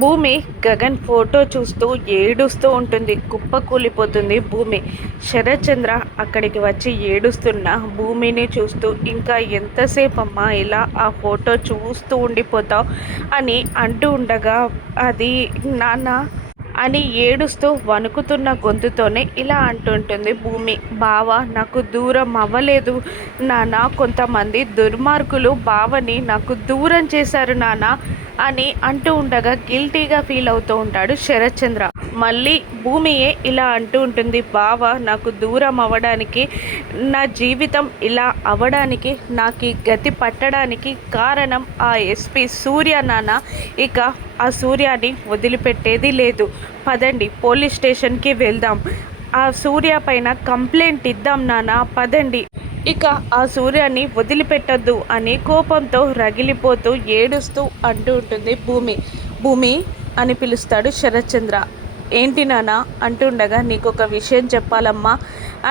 భూమి గగన్ ఫోటో చూస్తూ ఏడుస్తూ ఉంటుంది. కుప్పకూలిపోతుంది భూమి. శరత్చంద్ర అక్కడికి వచ్చి ఏడుస్తున్న భూమిని చూస్తూ, ఇంకా ఎంతసేపమ్మా ఇలా ఆ ఫోటో చూస్తూ ఉండిపోతావు అని అంటూ ఉండగా, అది నాన్న అని ఏడుస్తూ వణుకుతున్న గొంతుతోనే ఇలా అంటుంటుంది భూమి. బావ నాకు దూరం అవ్వలేదు నాన్న, కొంతమంది దుర్మార్గులు బావని నాకు దూరం చేశారు నాన్న అని అంటూ ఉండగా గిల్టీగా ఫీల్ అవుతూ ఉంటాడు శరత్చంద్ర. మళ్ళీ భూమియే ఇలా అంటూ ఉంటుంది, బావ నాకు దూరం అవ్వడానికి, నా జీవితం ఇలా అవ్వడానికి, నాకు ఈ గతి పట్టడానికి కారణం ఆ ఎస్పీ సూర్య నాన్న. ఇక ఆ సూర్యాని వదిలిపెట్టేది లేదు. పదండి పోలీస్ స్టేషన్కి వెళ్దాం, ఆ సూర్య పైన కంప్లైంట్ ఇద్దాం నాన్న, పదండి. ఇక ఆ సూర్యాన్ని వదిలిపెట్టద్దు అని కోపంతో రగిలిపోతూ ఏడుస్తూ అంటూ ఉంటుంది భూమి. భూమి అని పిలుస్తాడు శరత్చంద్ర. ఏంటి నాన్న అంటుండగా, నీకు ఒక విషయం చెప్పాలమ్మా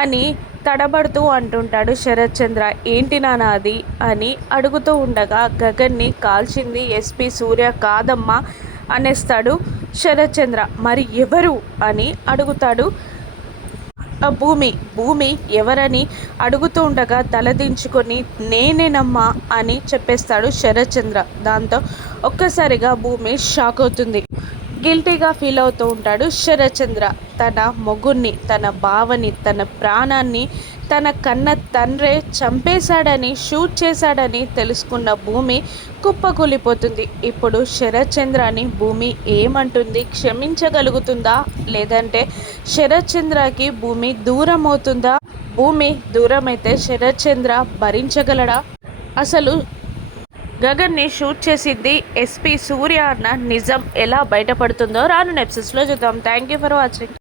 అని తడబడుతూ అంటుంటాడు శరత్చంద్ర. ఏంటి నాన్న అది అని అడుగుతూ ఉండగా, గగన్ని కాల్చింది ఎస్పీ సూర్య కాదమ్మా అనేస్తాడు శరత్చంద్ర. మరి ఎవరు అని అడుగుతాడు భూమి. భూమి ఎవరని అడుగుతూ ఉండగా తలదించుకొని, నేనేనమ్మా అని చెప్పేస్తాడు శరత్చంద్ర. దాంతో ఒక్కసారిగా భూమి షాక్ అవుతుంది. గిల్టీగా ఫీల్ అవుతూ ఉంటాడు శరత్చంద్ర. తన మొగుణ్ణి, తన బావని, తన ప్రాణాన్ని తన కన్న తండ్రే చంపేశాడని, షూట్ చేశాడని తెలుసుకున్న భూమి కుప్పకూలిపోతుంది. ఇప్పుడు శరత్చంద్రని భూమి ఏమంటుంది? క్షమించగలుగుతుందా, లేదంటే శరత్చంద్రకి భూమి దూరం అవుతుందా? భూమి దూరమైతే శరత్చంద్ర భరించగలడా? అసలు గగన్ని షూట్ చేసింది ఎస్పీ సూర్య అన్న నిజం ఎలా బయటపడుతుందో రాను ఎపిసోడ్స్లో చూద్దాం. Thank you for watching.